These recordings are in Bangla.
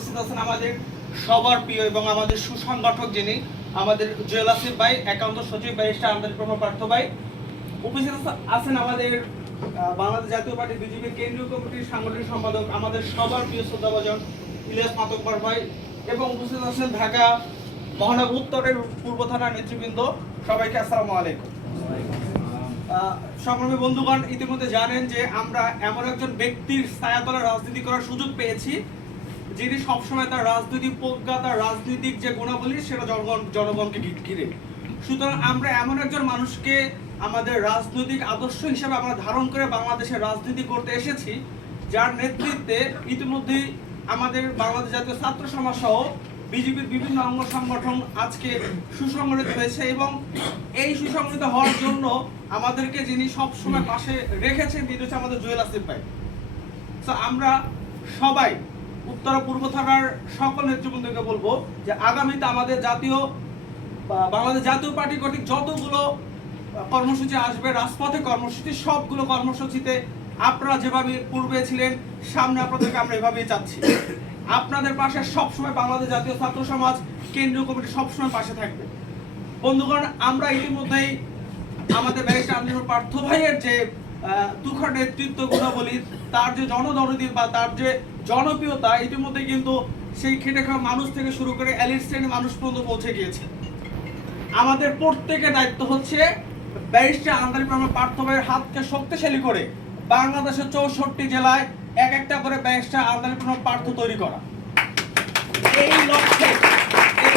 উপস্থিত আছেন আমাদের সবার প্রিয় এবং আমাদের সুসংগঠক যিনি আমাদের জুয়েল আসিফ ভাই, একান্ত সচিব ব্যারিস্টার আন্তরিক পার্থ ভাই। উপস্থিত আছেন আমাদের বাংলাদেশ জাতীয় পার্টি বিজেপির কেন্দ্রীয় কমিটির সাংগঠনিক সম্পাদক আমাদের সবার প্রিয় শ্রদ্ধাভাজন ইলিয়াস মাতব্বর ভাই, এবং উপস্থিত আছেন ঢাকা মহানগর উত্তরের পূর্ব থানার নেতৃবৃন্দ। সবাইকে আসসালামু আলাইকুম। সংগ্রামী বন্ধুগণ, ইতিমধ্যে জানেন যে আমরা এমন একজন ব্যক্তির ছায়াতলে রাজনীতি করার সুযোগ পেয়েছি যিনি সবসময় তার রাজনৈতিক প্রজ্ঞা, তার রাজনৈতিক যে গুণাবলী সেটা জনগণকে ঘিরে। সুতরাং আমরা এমন একজন মানুষকে আমাদের রাজনৈতিক আদর্শ হিসেবে আমরা ধারণ করে বাংলাদেশের রাজনীতি করতে এসেছি, যার নেতৃত্বে ইতিমধ্যেই আমাদের বাংলাদেশ জাতীয় ছাত্র সমাজ সহ বিজেপির বিভিন্ন অঙ্গ সংগঠন আজকে সুসংগঠিত হয়েছে, এবং এই সুসংগঠিত হওয়ার জন্য আমাদেরকে যিনি সবসময় পাশে রেখেছেন তিনি হচ্ছে আমাদের জুয়েল আসিফ ভাই। তো আমরা সবাই উত্তর পূর্ব থানার সকল নেতৃবৃন্দকে বলবো যে আগামীতে আমাদের বাংলাদেশ জাতীয় পার্টি কর্তৃক যতগুলো কর্মসূচি আসবে, রাজপথে কর্মসূচি, সবগুলো কর্মসূচিতে আপনারা যেভাবে পূর্বে ছিলেন সামনে আপনাদেরকে আমরা এভাবেই চাচ্ছি। আপনাদের পাশে সবসময় বাংলাদেশ জাতীয় ছাত্র সমাজ কেন্দ্রীয় কমিটি সবসময় পাশে থাকবে। বন্ধুগণ, আমরা ইতিমধ্যেই আমাদের ব্যারিস্টার আন্তরিক পার্থ ভাইয়ের যে তুখর নেতৃত্ব গুণাবলী, তার যে জনদরদি বা তার যে জনপ্রিয়তা, ইতিমধ্যে কিন্তু সেই খেটে খাওয়া মানুষ থেকে শুরু করে এলিট শ্রেণীর মানুষ পর্যন্ত পৌঁছে গিয়েছে। আমাদের প্রত্যেকের দায়িত্ব হচ্ছে ব্যারিস্টার আন্তরিক পার্থ ভাইয়ের হাতকে শক্তিশালী করে বাংলাদেশের 64 জেলায় এক একটা করে ব্যারিস্টার আন্তরিক পার্থ তৈরি করা। এই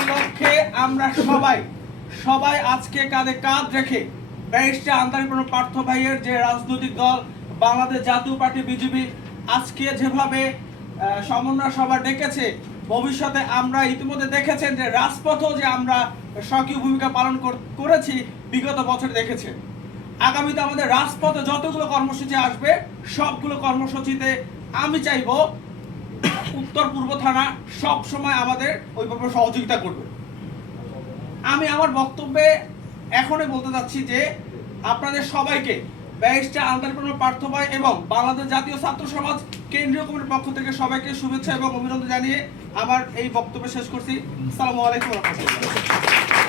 লক্ষ্যে আমরা সবাই আজকে কাঁধে কাঁধ রেখে ব্যারিস্টার আন্তরিক পার্থ ভাইয়ের যে রাজনৈতিক দল বাংলাদেশ জাতীয় পার্টি বিজেপি আজকে যেভাবে সমন্বয় সভা ডেকেছে, ভবিষ্যতে আমরা ইতিমধ্যে দেখেছেন যে রাজপথেও যে আমরা সক্রিয় ভূমিকা পালন করেছি বিগত বছর দেখেছেন। আগামীতে আমাদের রাজপথে যতগুলো কর্মসূচি আসবে সবগুলো কর্মসূচিতে আমি চাইব উত্তর পূর্ব থানা সব সময় আমাদের ওইভাবে সহযোগিতা করবে। আমি আমার বক্তব্যে এখনই বলতে চাচ্ছি যে আপনাদের সবাইকে ব্যারিস্টার আন্তরিক পার্থ ভাই এবং বাংলাদেশ জাতীয় ছাত্র সমাজ কেন্দ্রীয় কমিটির পক্ষ থেকে সবাইকে শুভেচ্ছা এবং অভিনন্দন জানিয়ে আমার এই বক্তব্য শেষ করছি। আসসালামু আলাইকুম ওয়া রাহমাতুল্লাহ।